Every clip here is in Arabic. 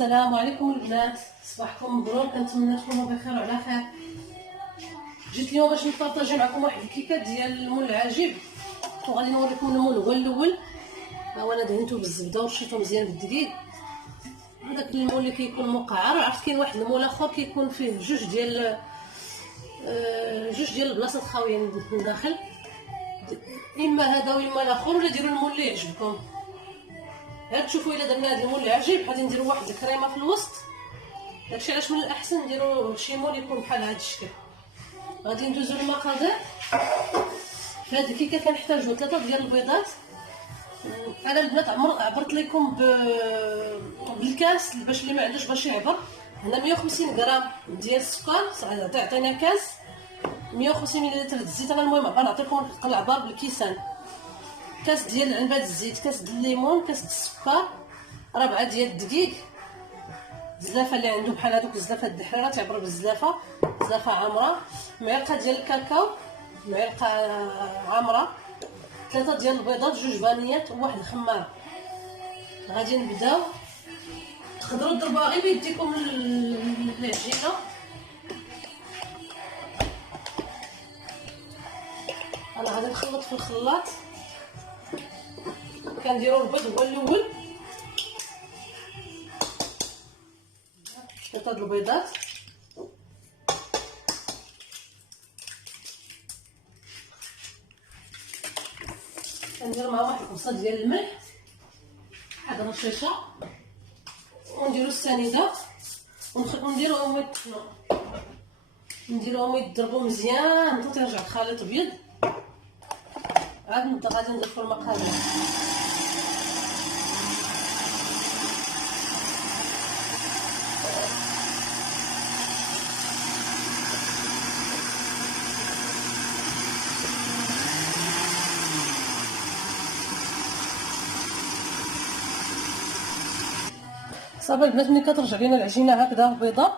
السلام عليكم البنات، صباحكم مبروك. كنتمنى تكونوا بخير وعلى خير. جيت اليوم باش نبارطاجي معكم واحد الكيكه ديال المول العجيب، وغادي نوريكم المول هو الاول. ها هو انا دهنته بالزبده ورشيته مزيان بالدقيق. هذاك المول اللي كيكون مقعر، عرفت كاين واحد المول اخر كيكون فيه جوج ديال البلاصات خاويه من الداخل، اما هذا واما الاخر، ولا ديروا المول اللي يعجبكم. غير تشوفوا الا درنا هذا المول العجيب غادي نديروا واحد الكريمه في الوسط. داكشي علاش من الاحسن نديروا شي مول يكون بحال هذا الشكل. غادي ندوزو للمقادير. في هذه الكيكه كنحتاجوا 3 ديال البيضات. انا البنات عبرت لكم بالكاس باش اللي ما عندوش باش يعبر. هنا 150 غرام ديال السكر، عطينا كاس 150 ملل الزيت. انا المهم غنعطيكم العبار بالكيسان. كاس ديال العنبه الزيت، كاس ديال الليمون، كاس ديال السكر، 4 ديال الدقيق، الزلافه اللي عنده بحال هذوك الزلافه الدحريره تعبر بالزلافه، زلافه عامره، معلقه ديال الكاكاو، معلقه عامره، 3 ديال البيضات، 2 فانيات وواحد الخماره. غادي نبداو. تقدروا تضربوها غير بيديكم العجينه. انا غادي نخلط في الخلاط. كنديروا البيض هو الاول، 3 البيضات، كندير معاهم واحد القبصه ديال الملح، واحد الرشيشه، ونديرو السنيده، ونديروهم يطحنوا، نديروهم يضربوا مزيان حتى يرجع الخليط ابيض. عاد غادي نضيفو المقادير. صافي البنات، ملي كترجع لينا العجينه هكذا بيضه،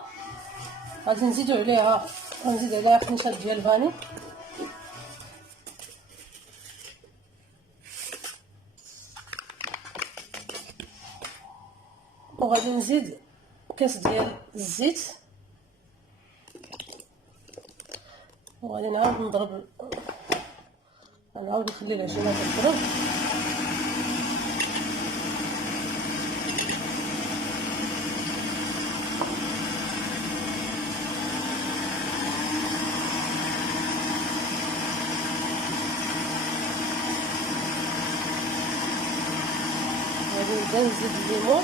غادي نزيدو عليها، غنزيد عليها خنشات ديال الفاني، وغادي نزيد كاس ديال الزيت، وغادي نعاود نضرب، نعاود نخلي العجينه تضرب. غادي نبدا نزيد الليمون،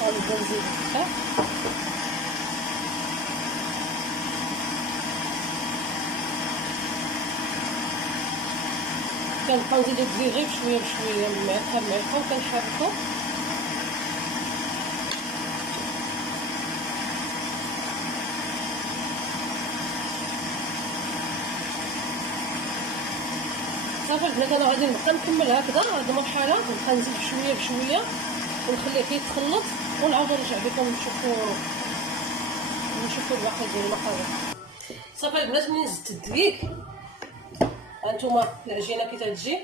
غنبدا نزيد الدقيق، كنبقاو نزيدو الدقيق غير بشويه بشويه، معلقه بمعلقه، وكنحركو. صافي البنات، انا غادي نبقى نكمل هكذا هاد المرحله، نبقى نزيد بشويه بشويه ونخليه كيتخلط، ونعاود نرجع لكم نشوفوا الباقي ديال المقادير. صافي البنات، ملي زدت الدقيق، هانتوما العجينه كي تجي.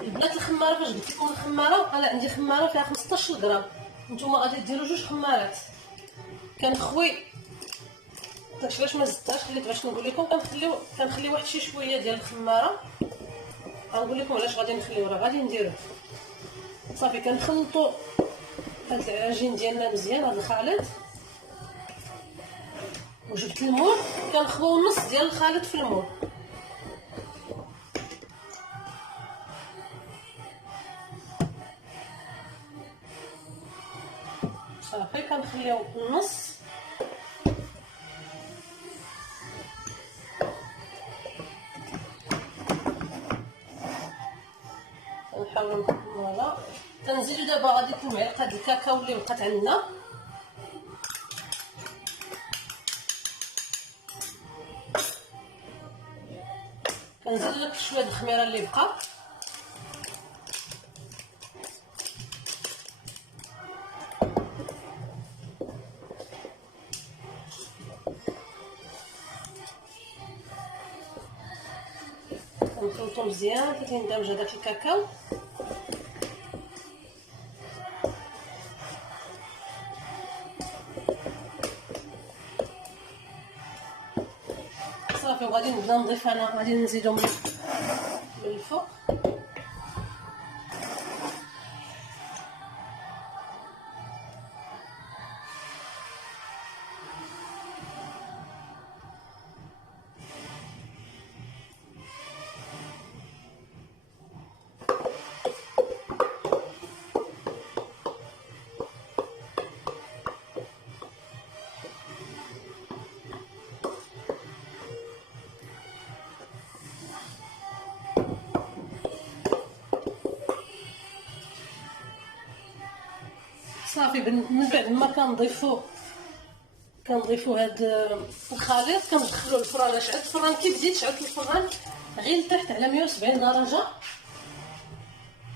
البنات الخماره، فاش قلت لكم الخماره، انا عندي خماره فيها 15 غرام، نتوما غادي ديروا 2 خمارات. كنخوي داكشي علاش ما زدتهاش، خليت باش نقول لكم. كنخلي واحد شي شويه ديال الخماره. غنقول لكم علاش غادي نخليو، راه غادي نديروه. صافي كنخلطوا هاد العجين ديالنا مزيان، هاد الخليط، وجبت المول، كنخويو نص ديال الخليط في المول. صافي كنخليو النص، نحاول فوالا. كنزيدو دابا غادي المعلقه ديال الكاكاو اللي بقات عندنا، كنزيدو داك شويه د الخميره اللي بقى، نخلطو مزيان حتى يندمج هذاك الكاكاو. صافي وغادي نبدا نضيف انا، غادي نزيدو من الفوق. صافي من بعد ما كنضيفو هاد الخليط كندخلو الفران. شعلت الفران كي بديت شعلت الفران غير لتحت على 170 درجه،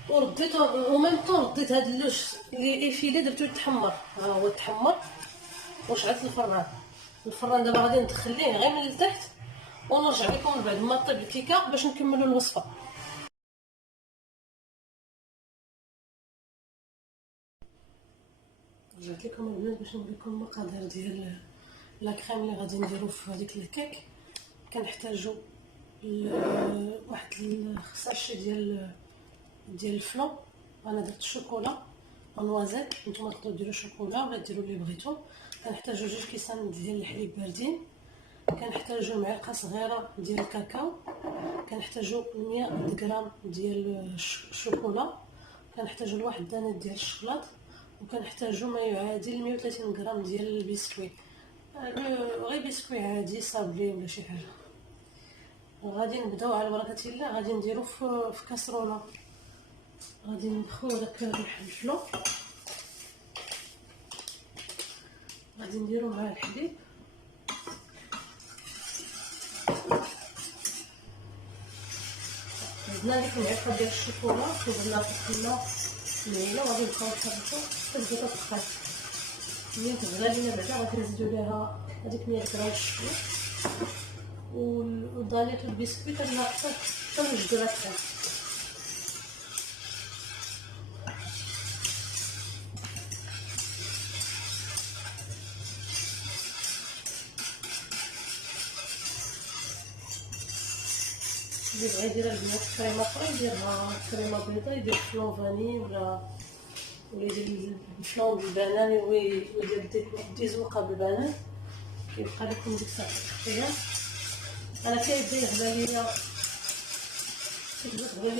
ورديتو وميم طون رديت هاد اللوش اللي فيلي درتو يتحمر. ها هو تحمر وشعلت الفران دابا غادي ندخل ليه غير من التحت ونرجع لكم من بعد ما طيب الكيكه باش نكملوا الوصفه. رجعت لكم البنات باش نوريكم المقادير ديال لا كريم اللي غادي نديرو في هذيك الكيك. كنحتاجو واحد الخساشي ديال الفلون. انا درت الشوكولا نوازيت، نتوما تقدروا ديروا شوكولا ولا ديروا اللي بغيتو. كنحتاجو 2 كيسان ديال الحليب باردين، كنحتاجو معلقه صغيره ديال الكاكاو، كنحتاجو 100 غرام ديال الشوكولا، كنحتاجو لواحد الدانه ديال الشوكولات، وكنحتاجو ما يعادل 130 غرام ديال البسكويت، غير بسكويت عادي صابلي ولا شي حاجه. غادي نبداو على بركه الله. غادي نديرو في كاسرونه، غادي ندخلو داك الفلو، غادي نديرو مع الحليب، درنا ديك المعلقه ديال الشوكولا ودرنا في الخلا المعيله، وغادي نبقاو نحركو حتى تبدا تسخن. ملي تغلى لينا بعدا غادي نزيدو ليها هذيك 100 غرام الشوكولا والدانيت والبسكويت حتى نوجدو لها الطعم. اللي بغا يدير البنات كريمه اخرى يديرها كريمه بيضاء، يدير فلون فاني ولا يدير الفلون بالبنان ويدير ديزوقه بالبنان، كيبقى لكم ديك الساعه الاختيار. انا كيبدا يغلى ليا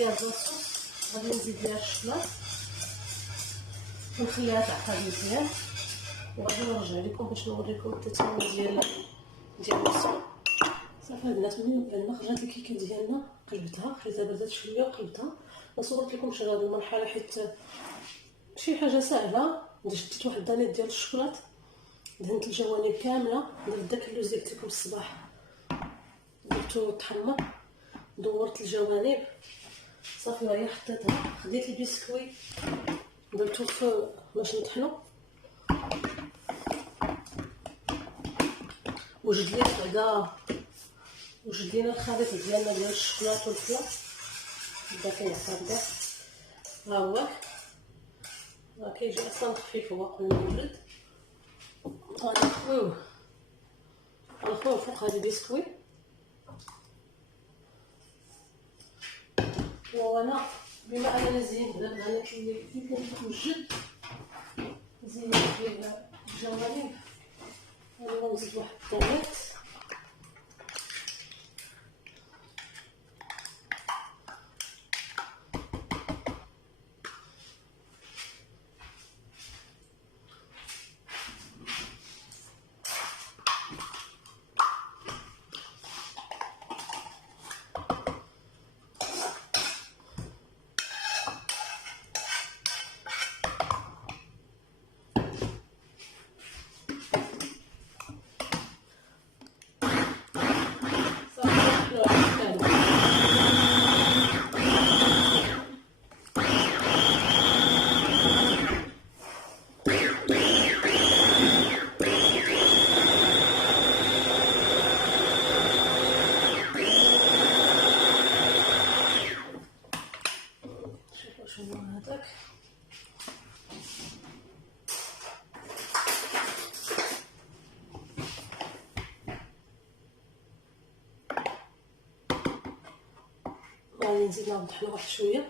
البلاصوص، غادي نزيد ليها الشطلات ونخليها تعقد مزيان، وغادي نرجع لكم باش نوريكم التتمه ديال الوصفه. صافي البنات من بعد ما خرجت الكيكه ديالنا قلبتها، خليتها بردات شويه وقلبتها. صورت لكم شي هذه المرحله حيت شي حاجه سهله. شديت واحد الدانيت ديال الشوكولات، دهنت الجوانب كامله، درت داك اللوز اللي قلت لكم الصباح درتو تحمر، دورت الجوانب صافي وهي حطيتها. خديت البسكويت درتو باش نطحنو، وجد لينا الخليط ديالنا ديال الشوكولات والفلا، بدا كيعصر كاع. ها هو راه كيجي اصلا خفيف هو قبل ما يبرد. غنخويوه فوق هاد البسكويت، وانا بما اننا زين بلا انا كنوجد زين ديال الجوانب، غادي نزيد واحد الدانيت غادي نزيد نوضح له واحد شويه.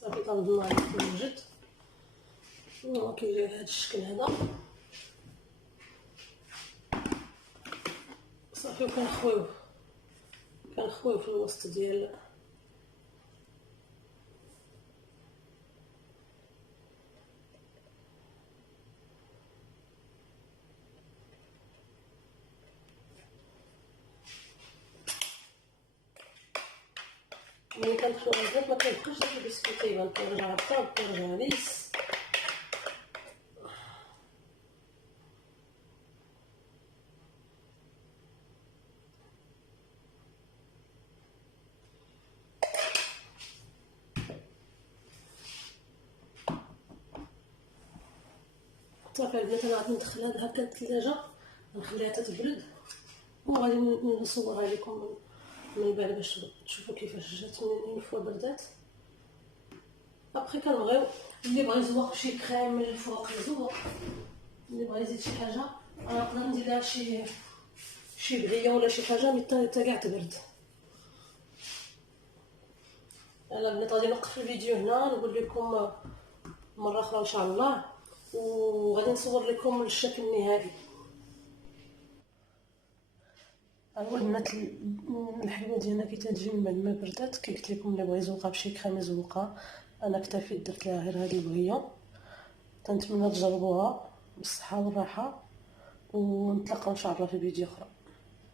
صافي طلبنا عليه كيوجد كيجي بهذا الشكل هذا. صافي وكنخويوه في الوسط ديال ملي كندخلو الزيت ما كيبقاش داك البسكوت تيبان كيرجع طاب كيرجع ليس. صافي البنات انا غادي ندخلها هكا للثلاجه نخليها تتبرد وغادي نصورها لكم من بعد باش تشوفوا كيفاش جات من فوا بردات. ابخي كنبغيو اللي بغى يزوق شي كريم من الفوق يزوق، اللي بغى يزيد شي حاجه انا نقدر ندير لها شي بليه ولا شي حاجه حتى كاع تبرد. انا البنات غادي نوقف الفيديو هنا، نقول لكم مره اخرى ان شاء الله، وغادي نصور لكم الشكل النهائي. هو البنات الحلوه ديالنا كي تجي من بعد ما بردات كي قلت لكم اللي بغى يزوقها بشي كريم يزوقها. انا اكتفيت درت لها غير هذه البغيه. تنتمنى تجربوها بالصحه والراحه ونتلاقاو ان شاء الله في فيديو اخرى.